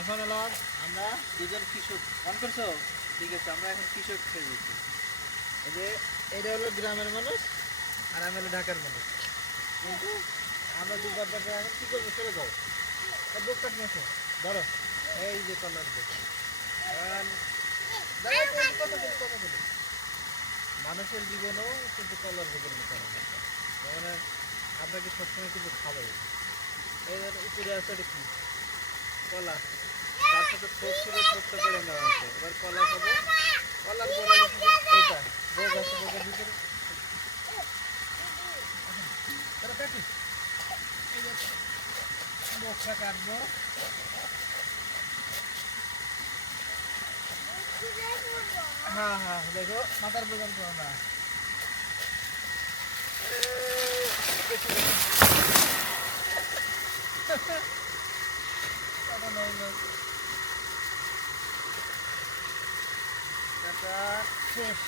এখন হলো আমরা দুজন কৃষক অন করছো, ঠিক আছে, আমরা এখন কৃষক সেজেছি। এই যে এটা হলো গ্রামের মানুষ আর আমি হলো ঢাকার মানুষ, কিন্তু আমরা দু ব্যাপারটা এখন কি করবো চলে যাও বুক কাট মেশো ধরো। এই যে কলার বুক মানুষের জীবনেও কিন্তু কলার বুকের মতো মানে আপনাকে সবসময় কিন্তু খাবে। এই উপরে আছে এটা কি কলা, তার সাথে ঠোঁট ছিল, ঠোঁটটা কেড়ে নেওয়া হয়েছে। এবার কলা খাবো, কলার পরে এটা বোঝ আছে, বোঝার ভিতরে তারা কাটি এই যে মুখটা কাটবো। হ্যাঁ হ্যাঁ দেখো মাথার বোঝান করো না। শেষ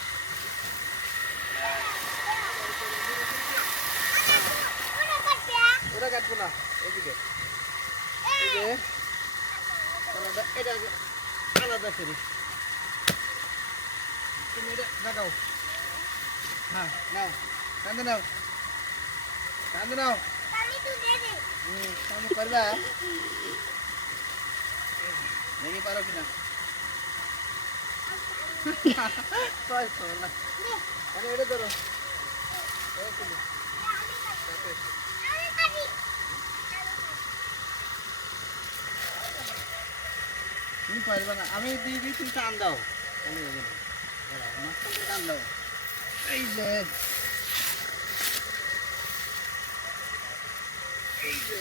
ওটা কাটবো না, এদিকে এই যে এটা আলাদা করি, তুমি এটা লাগাও। হ্যাঁ নাও কান্দে নাও, কান্দে নাও, কাম করবা দেখি পারো কিনা। এটা ধরো তুমি পারবে না, আমি দিয়ে দিই, তুমি টান দাও, টান দাও। এই যে এই যে